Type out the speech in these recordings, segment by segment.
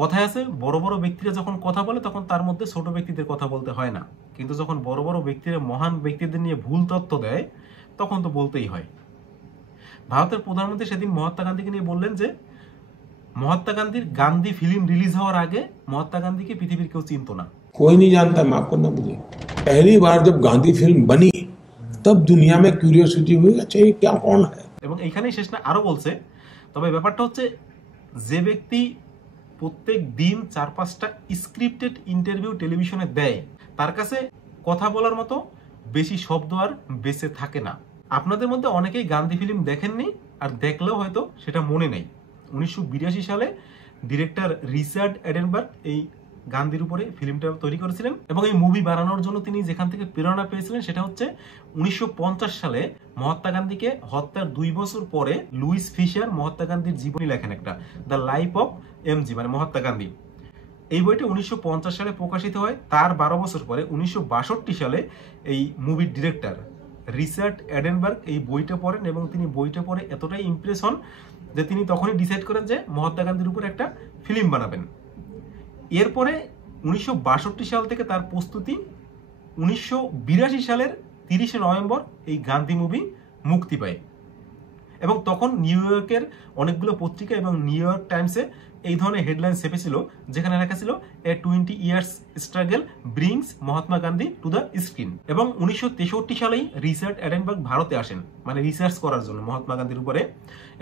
কথায় আছে বড় বড় ব্যক্তিরা যখন কথা বলে তখন তার মধ্যে ছোট ব্যক্তিদের কথা বলতে হয় না, কিন্তু যখন বড় বড় ব্যক্তিরা মহান ব্যক্তিদের নিয়ে ভুল তথ্য দেয় তখন তো বলতেই হয়। ভারতের প্রধানমন্ত্রী সেদিন মহাত্মা গান্ধীকে নিয়ে বললেন যে মহাত্মা গান্ধীর গান্ধী ফিল্ম রিলিজ হওয়ার আগে মহাত্মা গান্ধীকে পৃথিবীর কেউ চিনত না। कोई नहीं जानता, माफ करना मुझे। पहली बार जब गांधी फिल्म बनी तब दुनिया में क्यूरियोसिटी हुई, अच्छा ये क्या कौन है। এবং এইখানেই শেষ না, আরো বলছে, তবে ব্যাপারটা হচ্ছে যে ব্যক্তি প্রত্যেক দিন 4-5টা স্ক্রিপ্টেড ইন্টারভিউ টেলিভিশনে দেয় তার কাছে কথা বলার মতো বেশি শব্দ আর বেঁচে থাকে না। আপনাদের মধ্যে অনেকেই গান্ধী ফিল্ম দেখেননি, আর দেখলেও হয়তো সেটা মনে নেই। 1982 সালে ডিরেক্টর রিচার্ড এডেনবার্গ এই গান্ধীর উপরে ফিল্মটা তৈরি করেছিলেন, এবং এই মুভি বানানোর জন্য তিনি যেখান থেকে প্রেরণা পেয়েছিলেন সেটা হচ্ছে 1950 সালে মহাত্মা গান্ধীকে হত্যার 2 বছর পরে লুইস ফিশার মহাত্মা গান্ধীর জীবনী লেখেন একটা, দ্য লাইফ অফ এমজি মানে মহাত্মা গান্ধী। এই বইটা 1950 সালে প্রকাশিত হয়। তার 12 বছর পরে 1962 সালে এই মুভির ডিরেক্টর রিচার্ড এডেনবার্গ এই বইটা পড়েন, এবং তিনি বইটা পড়ে এতটাই ইমপ্রেস হন যে তিনি তখনই ডিসাইড করেন যে মহাত্মা গান্ধীর উপর একটা ফিল্ম বানাবেন। এরপরে 1962 সাল থেকে তার প্রস্তুতি, 1982 সালের 30শে নভেম্বর এই গান্ধী মুভি মুক্তি পায়। এবং তখন নিউ ইয়র্কের অনেকগুলো পত্রিকা এবং নিউ ইয়র্ক টাইমসে এই ধরনের হেডলাইন ছেপেছিল, যেখানে লেখা ছিল এ 20 years struggle brings Mahatma Gandhi to the screen. এবং 1963 সালেই রিচার্ড এডেনবার্গ ভারতে আসেন, মানে রিসার্চ করার জন্য মহাত্মা গান্ধীর উপরে,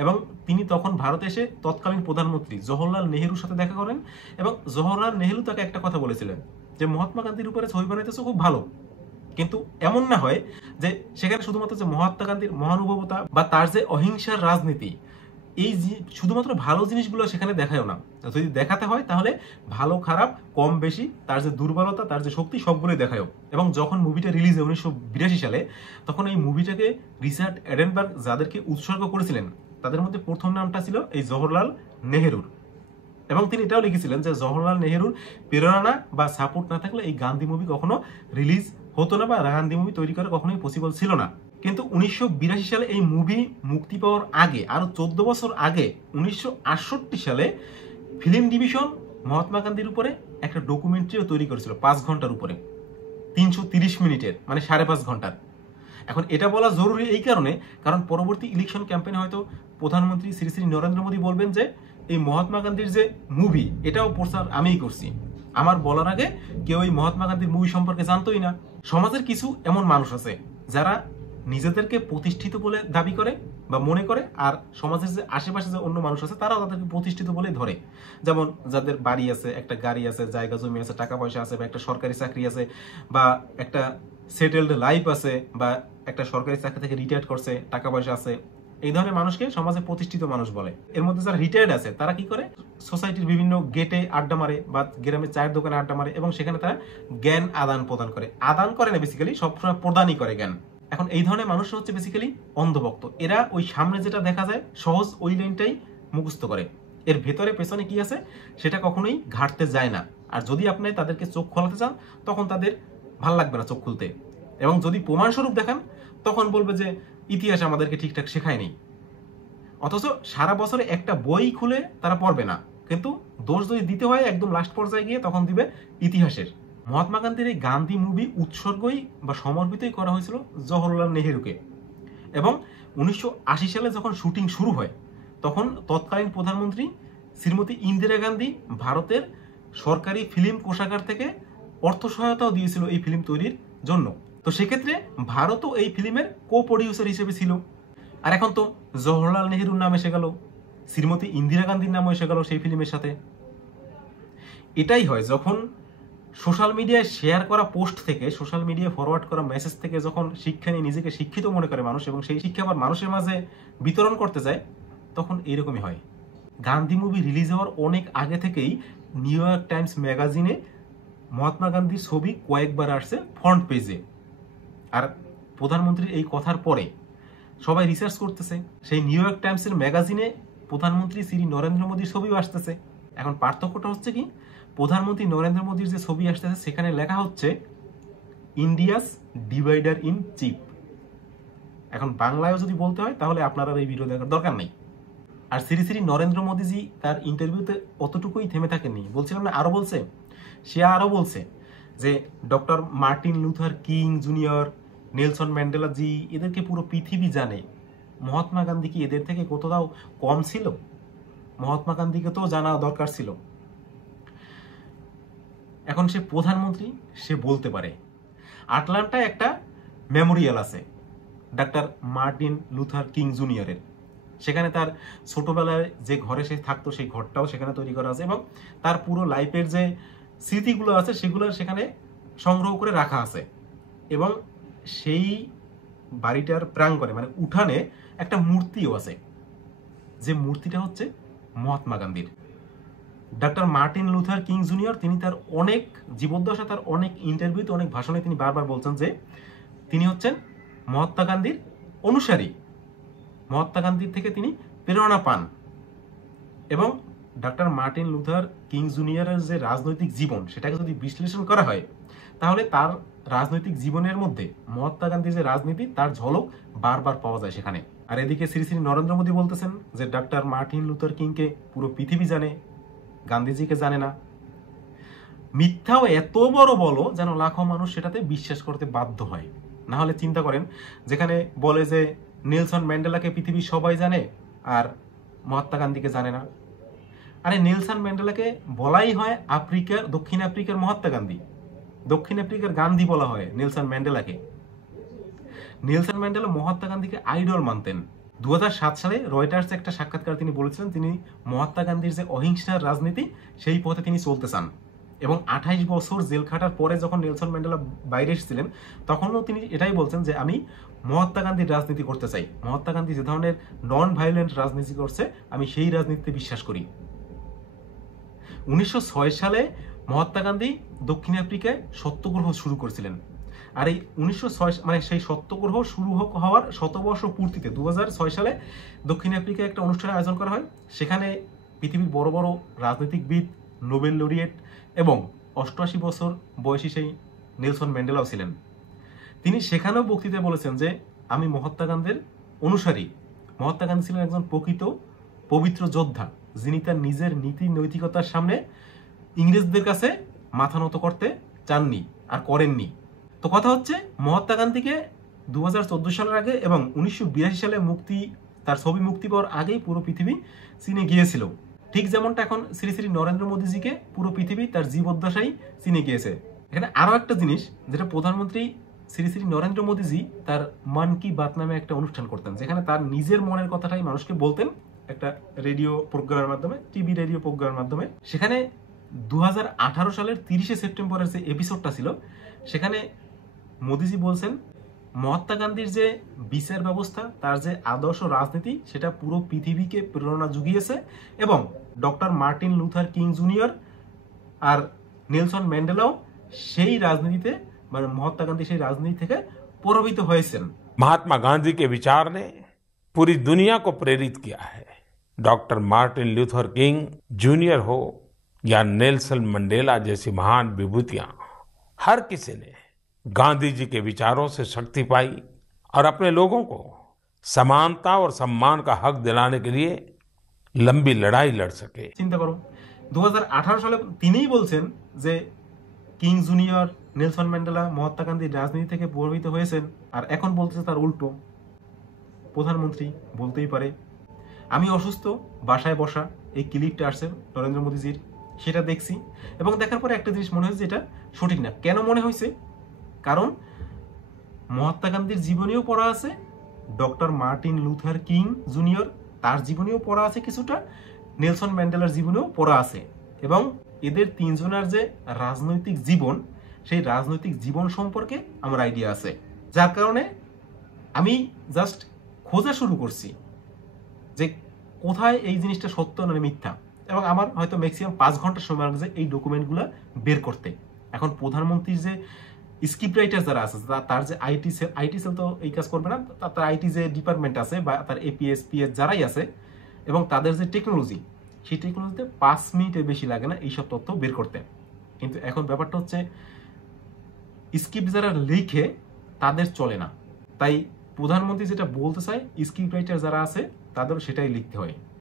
এবং তিনি তখন ভারতে এসে তৎকালীন প্রধানমন্ত্রী জওহরলাল নেহেরুর সাথে দেখা করেন। এবং জওহরলাল নেহেরু তাকে একটা কথা বলেছিলেন যে মহাত্মা গান্ধীর উপরে ছবি বানাইতেছে খুব ভালো, কিন্তু এমন না হয় যে সেখানে শুধুমাত্র যে মহাত্মা গান্ধীর মহানুভবতা বা তার যে অহিংসার রাজনীতি, এই শুধুমাত্র ভালো জিনিসগুলো সেখানে দেখায়ও না। যদি দেখাতে হয় তাহলে ভালো খারাপ কম বেশি, তার যে দুর্বলতা তার যে শক্তি সবগুলোই দেখায়ও। এবং যখন মুভিটা রিলিজ হয় 1982 সালে, তখন এই মুভিটাকে রিচার্ড এডেনবার্গ যাদেরকে উৎসর্গ করেছিলেন তাদের মধ্যে প্রথম নামটা ছিল এই জওহরলাল নেহেরুর। এবং তিনি এটাও লিখেছিলেন যে জওহরলাল নেহেরুর প্রেরণা বা সাপোর্ট না থাকলে এই গান্ধী মুভি কখনো রিলিজ হতো না, বা গান্ধী মুভি তৈরি করা কখনোই পসিবল ছিল না। কিন্তু 1982 সালে এই মুভি মুক্তি পাওয়ার আগে, আরো 14 বছর আগে 1968 সালে ফিল্ম ডিভিশন মহাত্মা গান্ধীর উপরে একটা ডকুমেন্টারিও তৈরি করেছিল 5 ঘন্টার উপরে, 330 মিনিটের, মানে 5.5 ঘন্টার। এখন এটা বলা জরুরি এই কারণে, কারণ পরবর্তী ইলেকশন ক্যাম্পেইনে হয়তো প্রধানমন্ত্রী শ্রী শ্রী নরেন্দ্র মোদী বলবেন যে এই মহাত্মা গান্ধীর যে মুভি এটাও প্রচার আমিই করছি। আমার বলার আগে কেউ এই মহাত্মা গান্ধীর মুভি সম্পর্কে জানতোই না। সমাজের কিছু এমন মানুষ আছে যারা নিজেদেরকে প্রতিষ্ঠিত বলে দাবি করে বা মনে করে, আর সমাজের যে আশেপাশে যে অন্য মানুষ আছে তারাও তাদেরকে প্রতিষ্ঠিত বলে ধরে। যেমন যাদের বাড়ি আছে, একটা গাড়ি আছে, জায়গা জমি আছে, টাকা পয়সা আছে, বা একটা সরকারি চাকরি আছে, বা একটা সেটেলড লাইফ আছে, বা একটা সরকারি চাকরি থেকে রিটায়ার্ড করছে, টাকা পয়সা আছে, এই ধরনের মানুষকে সমাজে প্রতিষ্ঠিত মানুষ বলে। এর মধ্যে যারা রিটায়ার্ড আছে তারা কি করে, সোসাইটির বিভিন্ন গেটে আড্ডা মারে বা গ্রামের চায়ের দোকানে আড্ডা মারে, এবং সেখানে তারা জ্ঞান আদান প্রদান করে। আদান করে না, বেসিক্যালি সবসময় প্রদানই করে জ্ঞান। এখন এই ধরনের মানুষ হচ্ছে বেসিক্যালি অন্ধভক্ত। এরা ওই সামনে যেটা দেখা যায় সহজ ওই লাইনটাই মুখস্থ করে, এর ভেতরে পেছনে কি আছে সেটা কখনোই ঘাটতে যায় না। আর যদি আপনি তাদেরকে চোখ খোলাতে চান তখন তাদের ভাল লাগবে না চোখ খুলতে, এবং যদি প্রমাণস্বরূপ দেখান তখন বলবে যে ইতিহাস আমাদেরকে ঠিকঠাক শেখায়নি। অথচ সারা বছরে একটা বই খুলে তারা পড়বে না, কিন্তু দোষ যদি দিতে হয় একদম লাস্ট পর্যায়ে গিয়ে তখন দিবে ইতিহাসের। মহাত্মা গান্ধীর এই গান্ধী মুভি উৎসর্গই বা সমর্পিতই করা হয়েছিল জওহরলাল নেহেরুকে। এবং 1980 সালে যখন শুটিং শুরু হয় তখন তৎকালীন প্রধানমন্ত্রী শ্রীমতী ইন্দিরা গান্ধী ভারতের সরকারি ফিল্ম কোষাগার থেকে অর্থ সহায়তাও দিয়েছিল এই ফিল্ম তৈরির জন্য। তো সেক্ষেত্রে ভারতও এই ফিল্মের কো প্রডিউসার হিসেবে ছিল। আর এখন তো জওহরলাল নেহেরুর নাম এসে গেল, শ্রীমতী ইন্দিরা গান্ধীর নামও এসে গেল সেই ফিল্মের সাথে। এটাই হয় যখন সোশ্যাল মিডিয়ায় শেয়ার করা পোস্ট থেকে, সোশ্যাল মিডিয়ায় ফরওয়ার্ড করা মেসেজ থেকে যখন শিক্ষা নিয়ে নিজেকে শিক্ষিত মনে করে মানুষ, এবং সেই শিক্ষা আবার মানুষের মাঝে বিতরণ করতে যায়, তখন এইরকমই হয়। গান্ধী মুভি রিলিজ হওয়ার অনেক আগে থেকেই নিউ ইয়র্ক টাইমস ম্যাগাজিনে মহাত্মা গান্ধীর ছবি কয়েকবার আসছে ফ্রন্ট পেজে। আর প্রধানমন্ত্রীর এই কথার পরে সবাই রিসার্চ করতেছে, সেই নিউ ইয়র্ক টাইমসের ম্যাগাজিনে প্রধানমন্ত্রী শ্রী নরেন্দ্র মোদীর ছবিও আসতেছে। এখন পার্থক্যটা হচ্ছে কি, প্রধানমন্ত্রী নরেন্দ্র মোদীর যে ছবি আসতেছে সেখানে লেখা হচ্ছে ইন্ডিয়াস ডিভাইডার ইন চিফ। এখন বাংলায়ও যদি বলতে হয় তাহলে আপনারা এই ভিডিও দেখার দরকার নেই। আর শ্রী শ্রী নরেন্দ্র মোদীজি তার ইন্টারভিউতে অতটুকুই থেমে থাকেননি, বলছিলাম না আরো বলছে, সে আরো বলছে যে doctor Martin Luther King junior, Nelson Mandela ji, এদেরকে পুরো পৃথিবী জানে। মহাত্মা গান্ধী কি এদের থেকে কোথাও কম ছিল? মহাত্মা গান্ধীকে তো জানা দরকার ছিল। এখন সে প্রধানমন্ত্রী, সে বলতে পারে। আটলান্টায় একটা মেমোরিয়াল আছে ডাক্তার মার্টিন লুথার কিং জুনিয়রের, সেখানে তার ছোটবেলায় যে ঘরে সে থাকতো সেই ঘরটাও সেখানে তৈরি করা আছে, এবং তার পুরো লাইফের যে স্মৃতিগুলো আছে সেগুলো সেখানে সংগ্রহ করে রাখা আছে। এবং সেই বাড়িটার প্রাঙ্গণে মানে উঠানে একটা মূর্তিও আছে, যে মূর্তিটা হচ্ছে মহাত্মা গান্ধীর। Doctor Martin Luther King junior তিনি তার অনেক জীবদ্দশা, তার অনেক ইন্টারভিউতে, অনেক ভাষণে তিনি বারবার বলছেন যে তিনি হচ্ছেন মহাত্মা গান্ধীর অনুসারী, মহাত্মা গান্ধীর থেকে তিনি প্রেরণা পান। এবং ডাক্তার মার্টিন লুথার কিং জুনিয়রের যে রাজনৈতিক জীবন, সেটাকে যদি বিশ্লেষণ করা হয় তাহলে তার রাজনৈতিক জীবনের মধ্যে মহাত্মা গান্ধীর যে রাজনীতি তার ঝলক বারবার পাওয়া যায় সেখানে। আর এদিকে শ্রী শ্রী নরেন্দ্র মোদী বলতেছেন যে ডাক্তার মার্টিন লুথার কিংকে পুরো পৃথিবী জানে, গান্ধীজিকে জানে না। মিথ্যাও এত বড় বলো যেন লাখো মানুষ সেটাতে বিশ্বাস করতে বাধ্য হয়। না হলে চিন্তা করেন, যেখানে বলে যে নেলসন ম্যান্ডেলাকে পৃথিবী সবাই জানে আর মহাত্মা গান্ধীকে জানে না। আরে নেলসন ম্যান্ডেলাকে বলাই হয় আফ্রিকার, দক্ষিণ আফ্রিকার মহাত্মা গান্ধী, দক্ষিণ আফ্রিকার গান্ধী বলা হয় নেলসন ম্যান্ডেলাকে। নেলসন ম্যান্ডেলা মহাত্মা গান্ধীকে আইডল মানতেন। 2007 সালে রয়টার্স একটা সাক্ষাৎকার তিনি বলেছিলেন তিনি মহাত্মা গান্ধীর যে অহিংসার রাজনীতি সেই পথে তিনি চলতে চান। এবং 28 বছর জেল খাটার পরে যখন নেলসন ম্যান্ডেলা বাইরে এসেছিলেন তখনও তিনি এটাই বলছেন যে আমি মহাত্মা গান্ধীর রাজনীতি করতে চাই, মহাত্মা গান্ধী যে ধরনের নন ভায়োলেন্ট রাজনীতি করছে আমি সেই রাজনীতিতে বিশ্বাস করি। 1906 সালে মহাত্মা গান্ধী দক্ষিণ আফ্রিকায় সত্যগ্রহ শুরু করেছিলেন। আর এই 1906 মানে সেই সত্যগ্রহ শুরু হওয়ার শতবর্ষ পূর্তিতে 2006 সালে দক্ষিণ আফ্রিকায় একটা অনুষ্ঠানের আয়োজন করা হয়। সেখানে পৃথিবীর বড় বড় রাজনীতিকবিদ, নোবেল লরিয়েট এবং 88 বছর বয়সী সেই নেলসন ম্যান্ডেলাও ছিলেন। তিনি সেখানেও বক্তৃতায় বলেছেন যে আমি মহাত্মা গান্ধীর অনুসারী। মহাত্মা গান্ধী ছিলেন একজন প্রকৃত পবিত্র যোদ্ধা, যিনি তার নিজের নীতি নৈতিকতার সামনে ইংরেজদের কাছে মাথা নত করতে চাননি আর করেননি। তো কথা হচ্ছে মহাত্মা গান্ধীকে 2014 সালের আগে এবং 1982 সালে তার ছবি মুক্তি পাওয়ার আগেই পুরো পৃথিবী চিনে গিয়েছিল। ঠিক যেমনটা এখন শ্রী শ্রী নরেন্দ্র মোদীজিকে পুরো পৃথিবী তার জীবদ্দশাই চিনে গিয়েছে। এখানে আরো একটা জিনিস, যেটা প্রধানমন্ত্রী শ্রী শ্রী নরেন্দ্র মোদীজি তার মন কি বাত নামে একটা অনুষ্ঠান করতেন, যেখানে তার নিজের মনের কথাটাই মানুষকে বলতেন একটা রেডিও প্রোগ্রামের মাধ্যমে, টিভি রেডিও প্রোগ্রামের মাধ্যমে। সেখানে 2018 সালের 30 সেপ্টেম্বরের যে এপিসোডটা ছিল সেখানে মোদীজি বলছেন মহাত্মা গান্ধীর যে বিচার ব্যবস্থা, তার যে আদর্শ রাজনীতি সেটা পুরো পৃথিবীকে প্রেরণা জুগিয়েছে এবং doctor Martin Luther King junior আর নেলসন ম্যান্ডেলাও সেই রাজনীতিতে মানে মহাত্মা গান্ধী সেই রাজনীতি থেকে প্রভাবিত হয়েছেন। महात्मा गांधी के विचार ने पूरी दुनिया को प्रेरित किया है। Doctor Martin Luther king junior हो या नेल्सन मंडेला जैसी महान विभूतियां, हर किसी ने गांधी जी के विचारों से शक्ति पाई और अपने लोगों को समानता और सम्मान का हक दिलाने के लिए लंबी लड़ाई लड़ सके। চিন্তা করো 2018 সালে তিনিই বলছেন যে king junior, Nelson Mandela Mahatma গান্ধীর রাজনীতি থেকে প্রভাবিত হয়েছেন, আর এখন বলতেছে তার উল্টো। প্রধানমন্ত্রী বলতেই পারে। আমি অসুস্থ, বাসায় বসা, এই ক্লিপটা আসছে নরেন্দ্র মোদীজির, সেটা দেখছি এবং দেখার পরে একটা জিনিস মনে হয়েছে যেটা সঠিক না। কেন মনে হয়েছে? কারণ মহাত্মা গান্ধীর জীবনীও পড়া আছে, doctor Martin Luther King junior তার জীবনীও পড়া আছে কিছুটা, নেলসন ম্যান্ডেলার জীবনীও পড়া আছে এবং এদের তিনজনের যে রাজনৈতিক জীবন সেই রাজনৈতিক জীবন সম্পর্কে আমার আইডিয়া আছে, যার কারণে আমি জাস্ট খোঁজা শুরু করছি যে কোথায় এই জিনিসটা সত্য না মিথ্যা। এবং আমার হয়তো ম্যাক্সিমাম 5 ঘন্টা সময় লাগছে এই ডকুমেন্টগুলো বের করতে। এখন প্রধানমন্ত্রীর যে স্ক্রিপ্ট রাইটার যারা আছে, তার যে আইটি সেল তো এই কাজ করবে না, তার আইটি যে ডিপার্টমেন্ট আছে বা তার এপিএস পিএস যারাই আছে এবং তাদের যে টেকনোলজি, সেই টেকনোলজিতে 5 মিনিটের বেশি লাগে না এইসব তথ্য বের করতে। কিন্তু এখন ব্যাপারটা হচ্ছে স্ক্রিপ্ট যারা লিখে তাদের চলে না, তাই প্রধানমন্ত্রী যেটা বলতে চায় স্ক্রিপ্ট রাইটার যারা আছে তাদেরও সেটাই লিখতে হয়।